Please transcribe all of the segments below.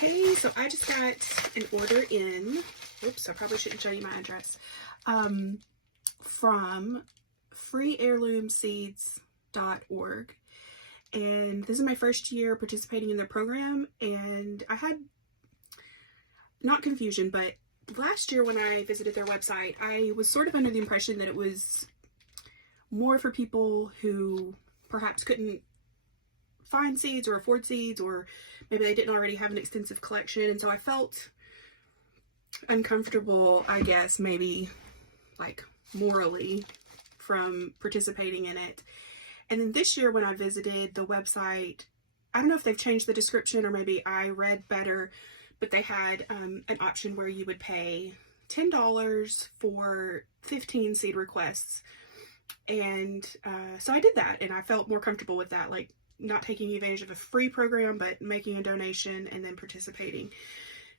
Hey, so I just got an order in. Oops, I probably shouldn't show you my address. From freeheirloomseeds.org. And this is my first year participating in their program, and I had not confusion, but last year when I visited their website, I was sort of under the impression that it was more for people who perhaps couldn't find seeds or afford seeds, or maybe they didn't already have an extensive collection, and so I felt uncomfortable, I guess, maybe like morally, from participating in it. And then this year when I visited the website, I don't know if they've changed the description or maybe I read better, but they had an option where you would pay $10 for 15 seed requests. And so I did that, and I felt more comfortable with that, like not taking advantage of a free program, but making a donation and then participating.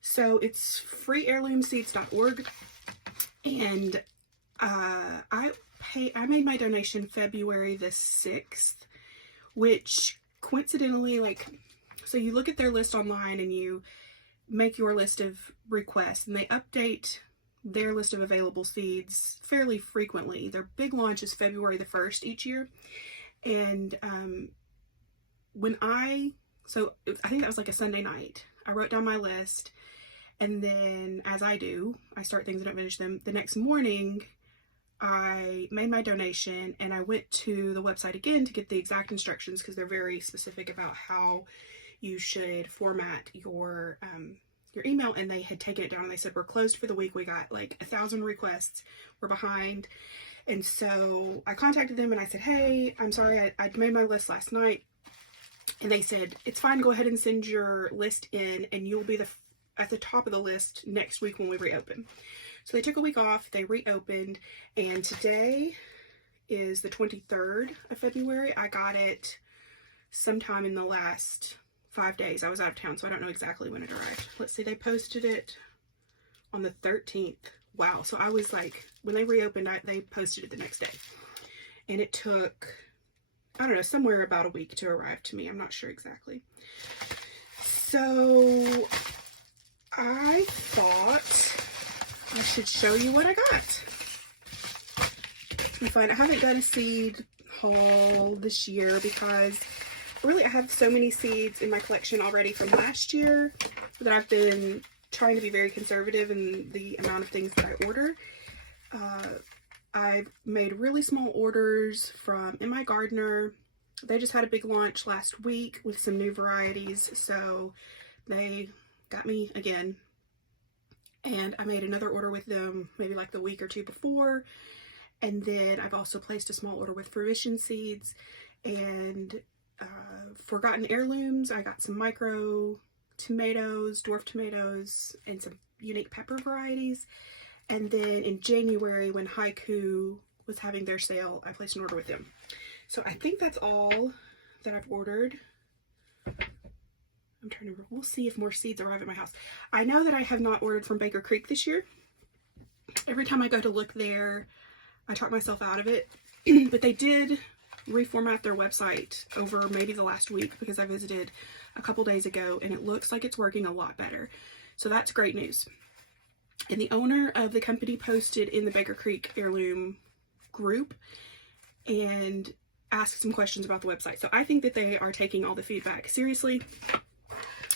So it's freeheirloomseeds.org, and I made my donation February the 6th, which coincidentally, so you look at their list online and you make your list of requests, and they update their list of available seeds fairly frequently. Their big launch is February the 1st each year. And I think that was like a Sunday night. I wrote down my list, and then, as I do, I start things and don't finish them. The next morning, I made my donation, and I went to the website again to get the exact instructions, because they're very specific about how you should format your email, and they had taken it down, and they said, we're closed for the week. We got like 1,000 requests. We're behind. And so I contacted them and I said, hey, I'm sorry, I made my list last night. And they said, it's fine, go ahead and send your list in, and you'll be at the top of the list next week when we reopen. So they took a week off, they reopened, and today is the 23rd of February. I got it sometime in the last 5 days. I was out of town, so I don't know exactly when it arrived. Let's see, they posted it on the 13th. Wow, so I was like, when they reopened, they posted it the next day. And it took, I don't know, somewhere about a week to arrive to me. I'm not sure exactly. So I thought I should show you what I got. I haven't done a seed haul this year because really I have so many seeds in my collection already from last year that I've been trying to be very conservative in the amount of things that I order. I've made really small orders from In My Gardener. They just had a big launch last week with some new varieties, so they got me again. And I made another order with them maybe like the week or two before. And then I've also placed a small order with Fruition Seeds. And Forgotten Heirlooms, I got some micro tomatoes, dwarf tomatoes, and some unique pepper varieties. And then in January, when Haiku was having their sale, I placed an order with them. So I think that's all that I've ordered. I'm trying to, we'll see if more seeds arrive at my house. I know that I have not ordered from Baker Creek this year. Every time I go to look there, I talk myself out of it. But they did reformat their website over maybe the last week, because I visited a couple days ago, and it looks like it's working a lot better. So that's great news. And the owner of the company posted in the Baker Creek Heirloom group and asked some questions about the website. So I think that they are taking all the feedback seriously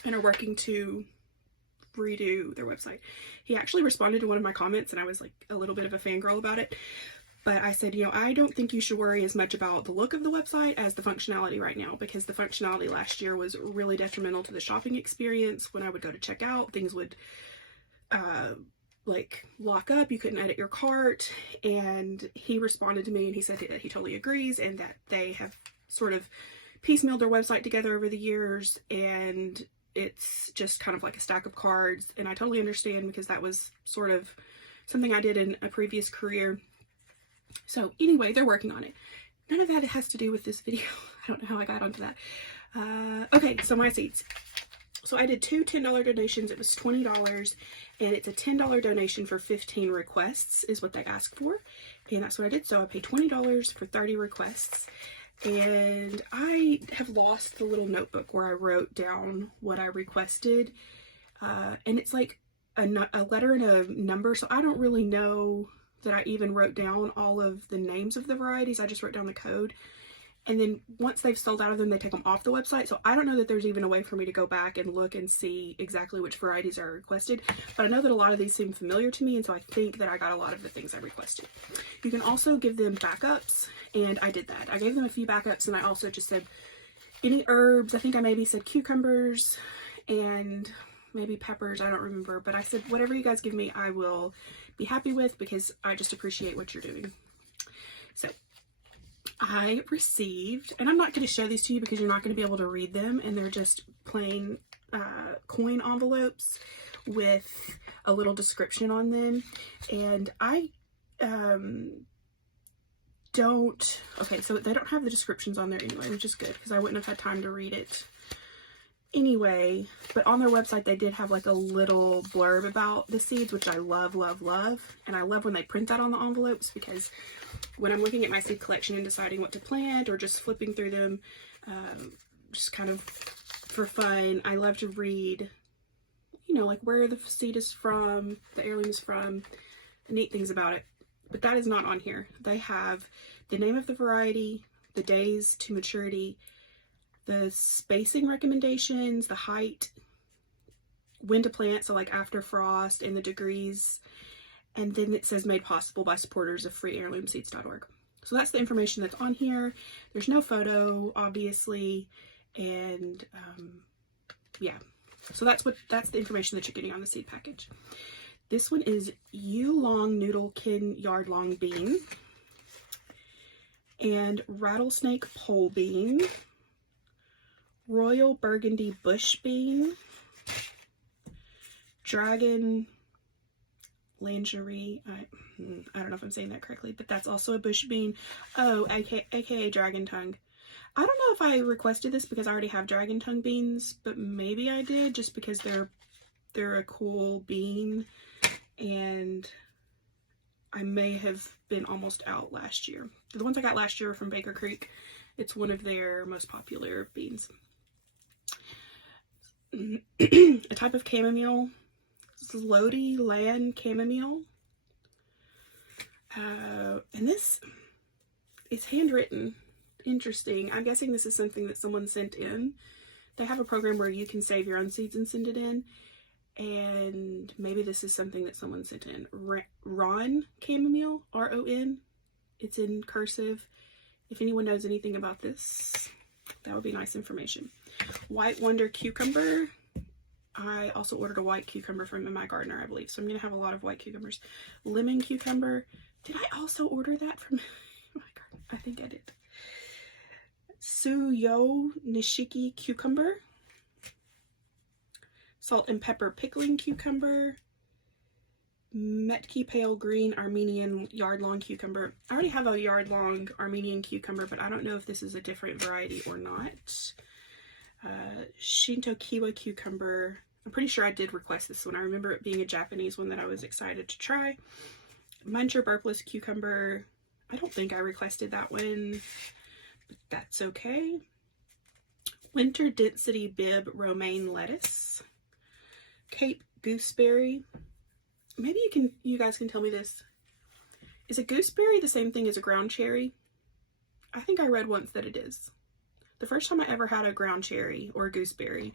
and are working to redo their website. He actually responded to one of my comments, and I was like a little bit of a fangirl about it. But I said, I don't think you should worry as much about the look of the website as the functionality right now, because the functionality last year was really detrimental to the shopping experience. When I would go to check out, things would like lock up, you couldn't edit your cart. And he responded to me and he said that he totally agrees, and that they have sort of piecemealed their website together over the years, and it's just kind of like a stack of cards. And I totally understand, because that was sort of something I did in a previous career. So anyway, they're working on it. None of that has to do with this video. I don't know how I got onto that. Okay, so my seeds. So I did two $10 donations. It was $20, and it's a $10 donation for 15 requests is what they asked for. And that's what I did. So I paid $20 for 30 requests. And I have lost the little notebook where I wrote down what I requested. And it's like a letter and a number, so I don't really know that I even wrote down all of the names of the varieties. I just wrote down the code. And then once they've sold out of them, they take them off the website. So I don't know that there's even a way for me to go back and look and see exactly which varieties are requested. But I know that a lot of these seem familiar to me, and so I think that I got a lot of the things I requested. You can also give them backups, and I did that. I gave them a few backups, and I also just said any herbs. I think I maybe said cucumbers and maybe peppers. I don't remember. But I said whatever you guys give me, I will be happy with, because I just appreciate what you're doing. So I received, and I'm not going to show these to you because you're not going to be able to read them, and they're just plain coin envelopes with a little description on them. And I don't, okay, so they don't have the descriptions on there anyway, which is good because I wouldn't have had time to read it anyway. But on their website they did have like a little blurb about the seeds, which I love, love, love. And I love when they print that on the envelopes, because when I'm looking at my seed collection and deciding what to plant, or just flipping through them, just kind of for fun, I love to read, you know, like where the seed is from, the heirloom is from, the neat things about it. But that is not on here. They have the name of the variety, the days to maturity, the spacing recommendations, the height, when to plant, so like after frost, and the degrees. And then it says made possible by supporters of freeheirloomseeds.org. So that's the information that's on here. There's no photo, obviously. And yeah, so that's the information that you're getting on the seed package. This one is Yulong Noodlekin Yardlong Bean and Rattlesnake Pole Bean, Royal Burgundy Bush Bean, Dragon Lingerie, I don't know if I'm saying that correctly, but that's also a bush bean. Oh, aka Dragon Tongue. I don't know if I requested this because I already have Dragon Tongue beans, but maybe I did, just because they're a cool bean, and I may have been almost out last year. The ones I got last year were from Baker Creek. It's one of their most popular beans. A type of chamomile. This is Lodi Land Chamomile. And this is handwritten. Interesting. I'm guessing this is something that someone sent in. They have a program where you can save your own seeds and send it in. And maybe this is something that someone sent in. Ron Chamomile, R-O-N. It's in cursive. If anyone knows anything about this, that would be nice information. White Wonder Cucumber. I also ordered a white cucumber from my gardener, I believe. So I'm going to have a lot of white cucumbers. Lemon Cucumber. Did I also order that from my garden? I think I did. Suyo Nishiki Cucumber. Salt and Pepper Pickling Cucumber. Metki Pale Green Armenian Yard-Long Cucumber. I already have a yard-long Armenian cucumber, but I don't know if this is a different variety or not. Shinto Kiwa Cucumber. I'm pretty sure I did request this one. I remember it being a Japanese one that I was excited to try. Muncher Burpless Cucumber. I don't think I requested that one, but that's okay. Winter Density Bib Romaine Lettuce. Cape Gooseberry. Maybe you guys can tell me this. Is a gooseberry the same thing as a ground cherry? I think I read once that it is. The first time I ever had a ground cherry or a gooseberry,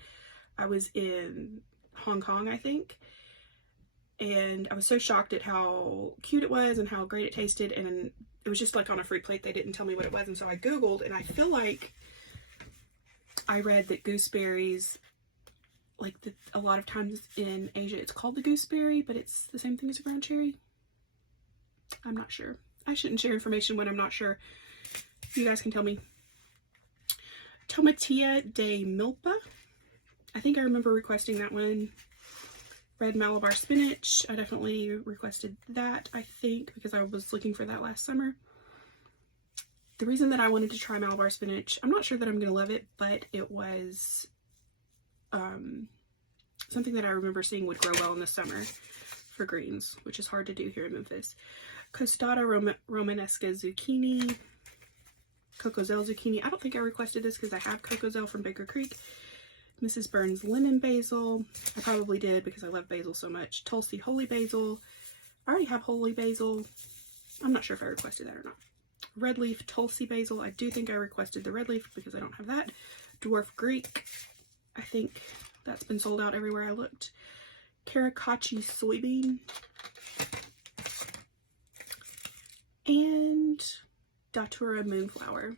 I was in Hong Kong, I think. And I was so shocked at how cute it was and how great it tasted. And it was just like on a fruit plate. They didn't tell me what it was. And so I Googled, and I feel like I read that gooseberries, like a lot of times in Asia, it's called the gooseberry, but it's the same thing as a ground cherry. I'm not sure. I shouldn't share information when I'm not sure. You guys can tell me. Tomatia de Milpa. I think I remember requesting that one. Red Malabar Spinach. I definitely requested that, I think, because I was looking for that last summer. The reason that I wanted to try Malabar Spinach, I'm not sure that I'm going to love it, but it was something that I remember seeing would grow well in the summer for greens, which is hard to do here in Memphis. Costata Romanesca Zucchini. Cocozelle Zucchini. I don't think I requested this because I have Cocozelle from Baker Creek. Mrs. Burns lemon basil. I probably did because I love basil so much. Tulsi holy basil. I already have holy basil. I'm not sure if I requested that or not. Red leaf Tulsi basil. I do think I requested the red leaf because I don't have that. Dwarf Greek. I think that's been sold out everywhere I looked. Karakachi soybean. And Datura moonflower.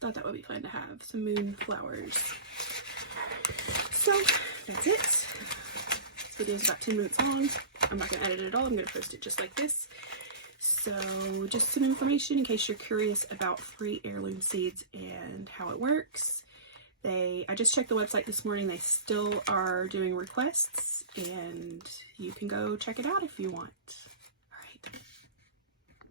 Thought that would be fun to have some moonflowers. So that's it. This video is about 10 minutes long. I'm not going to edit it at all. I'm going to post it just like this. So just some information in case you're curious about free heirloom seeds and how it works. I just checked the website this morning. They still are doing requests, and you can go check it out if you want.